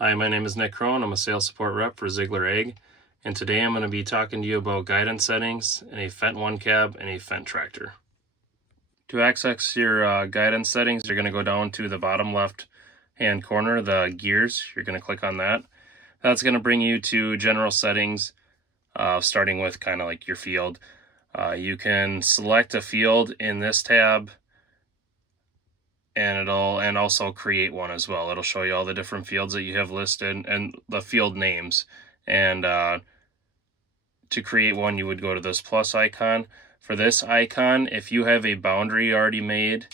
Hi, my name is Nick Krohn. I'm a sales support rep for Ziegler Ag, and today I'm going to be talking to you about guidance settings in a FendtOne cab and a Fendt tractor. To access your guidance settings, you're going to go down to the bottom left hand corner, the gears. You're going to click on that. That's going to bring you to general settings, starting with kind of like your field. You can select a field in this tab, and also create one as well. It'll show you all the different fields that you have listed and the field names. And to create one, you would go to this plus icon. For this icon, if you have a boundary already made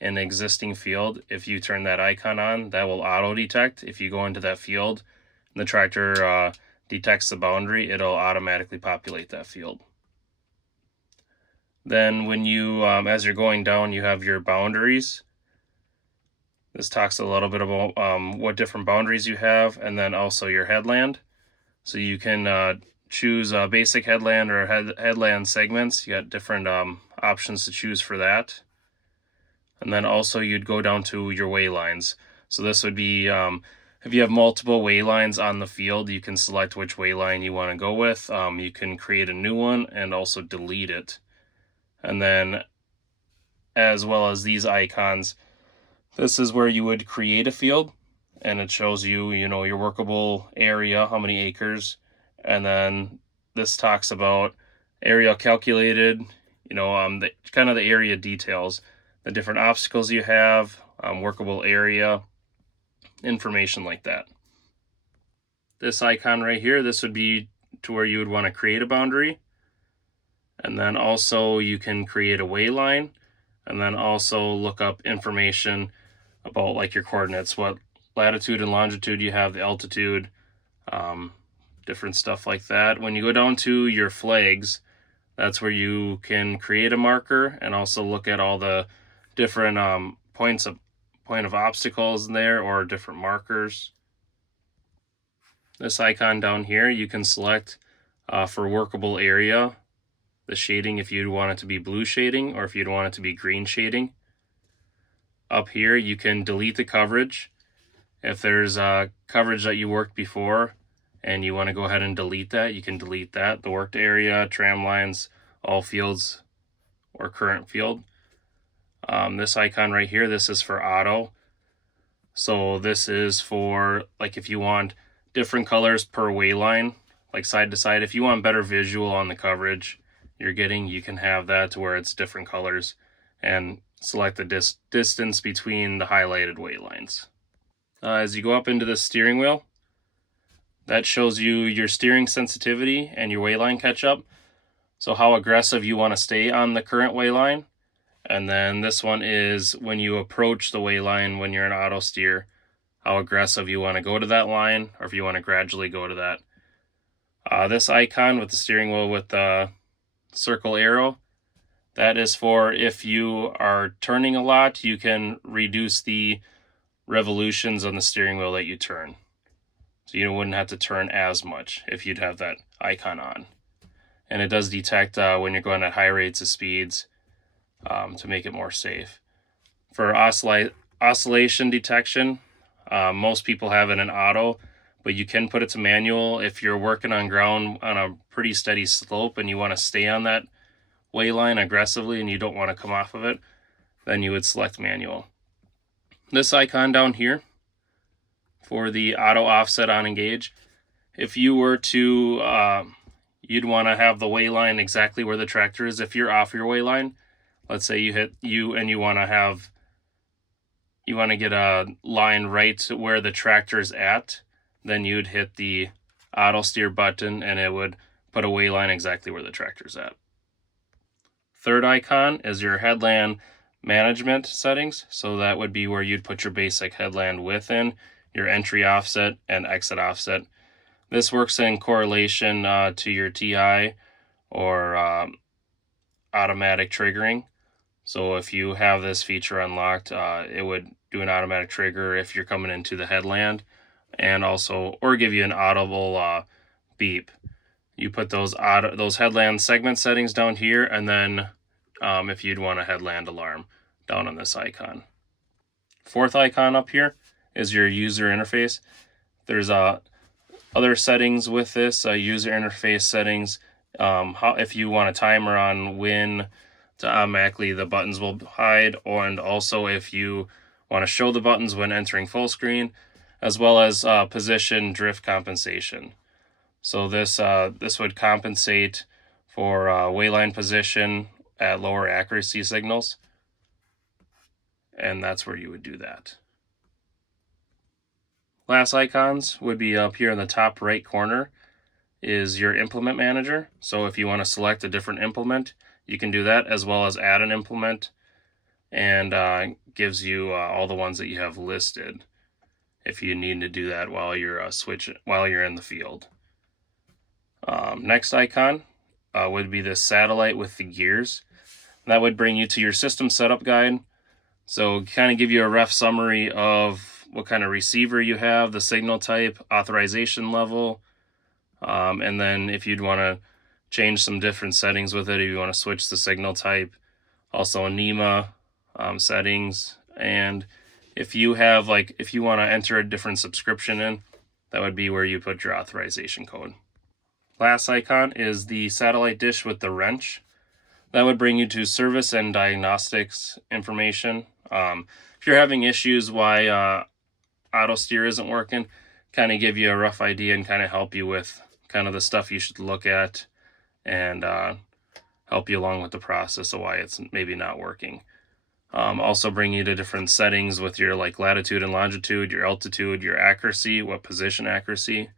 in the existing field, if you turn that icon on, that will auto detect. If you go into that field and the tractor detects the boundary, it'll automatically populate that field. Then when you, as you're going down, you have your boundaries. This talks a little bit about what different boundaries you have, and then also your headland. So you can choose a basic headland or headland segments. You got different options to choose for that. And then also you'd go down to your waylines. So this would be, if you have multiple waylines on the field, you can select which wayline you want to go with. You can create a new one and also delete it. And then as well as these icons, this is where you would create a field, and it shows you, your workable area, how many acres. And then this talks about area calculated, the kind of the area details, the different obstacles you have, workable area, information like that. This icon right here, this would be to where you would want to create a boundary. And then also you can create a wayline, and then also look up information about like your coordinates, what latitude and longitude you have, the altitude, different stuff like that. When you go down to your flags, that's where you can create a marker and also look at all the different point of obstacles in there, or different markers. This icon down here, you can select for workable area, the shading, if you'd want it to be blue shading or if you'd want it to be green shading. Up here, you can delete the coverage. If there's a coverage that you worked before and you want to go ahead and delete that, you can delete that. The worked area, tram lines, all fields, or current field. This icon right here, this is for auto. So this is for, like, if you want different colors per wayline, like side to side, if you want better visual on the coverage you're getting, you can have that to where it's different colors, and select the distance between the highlighted waylines. As you go up into the steering wheel, that shows you your steering sensitivity and your wayline catch-up. So how aggressive you want to stay on the current wayline. And then this one is when you approach the wayline when you're in auto steer, how aggressive you want to go to that line, or if you want to gradually go to that. This icon with the steering wheel with the circle arrow, that is for if you are turning a lot, you can reduce the revolutions on the steering wheel that you turn. So you wouldn't have to turn as much if you'd have that icon on. And it does detect when you're going at high rates of speeds to make it more safe. For oscillation detection, most people have it in auto, but you can put it to manual if you're working on ground on a pretty steady slope and you want to stay on that wayline aggressively and you don't want to come off of it, then you would select manual. This icon down here for the auto offset on engage, if you were to, you'd want to have the wayline exactly where the tractor is. If you're off your wayline, let's say you want to get a line right where the tractor is at, then you'd hit the auto steer button and it would put a wayline exactly where the tractor's at. Third icon is your headland management settings. So that would be where you'd put your basic headland width in, your entry offset and exit offset. This works in correlation to your TI or automatic triggering. So if you have this feature unlocked, it would do an automatic trigger if you're coming into the headland, and also, or give you an audible beep. You put those headland segment settings down here, and then if you'd want a headland alarm down on this icon. Fourth icon up here is your user interface. There's other settings with this, user interface settings. If you want a timer on when to automatically the buttons will hide, and also if you want to show the buttons when entering full screen, as well as position drift compensation. So this would compensate for wayline position at lower accuracy signals, and that's where you would do that. Last icons would be up here in the top right corner is your implement manager. So if you want to select a different implement, you can do that, as well as add an implement, and gives you all the ones that you have listed if you need to do that while you're in the field. Next icon would be the satellite with the gears. That would bring you to your system setup guide. So kind of give you a rough summary of what kind of receiver you have, the signal type, authorization level, and then if you'd want to change some different settings with it, if you want to switch the signal type, also NEMA settings, and if you want to enter a different subscription in, that would be where you put your authorization code. Last icon is the satellite dish with the wrench. That would bring you to service and diagnostics information. If you're having issues why auto steer isn't working, kind of give you a rough idea and kind of help you with kind of the stuff you should look at, and help you along with the process of why it's maybe not working. Also bring you to different settings with your latitude and longitude, your altitude, your accuracy, what position accuracy,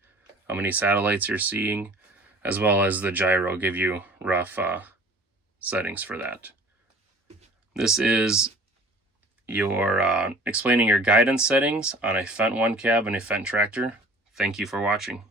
how many satellites you're seeing, as well as the gyro, give you rough settings for that. This is your explaining your guidance settings on a FendtOne cab and a Fendt tractor. Thank you for watching.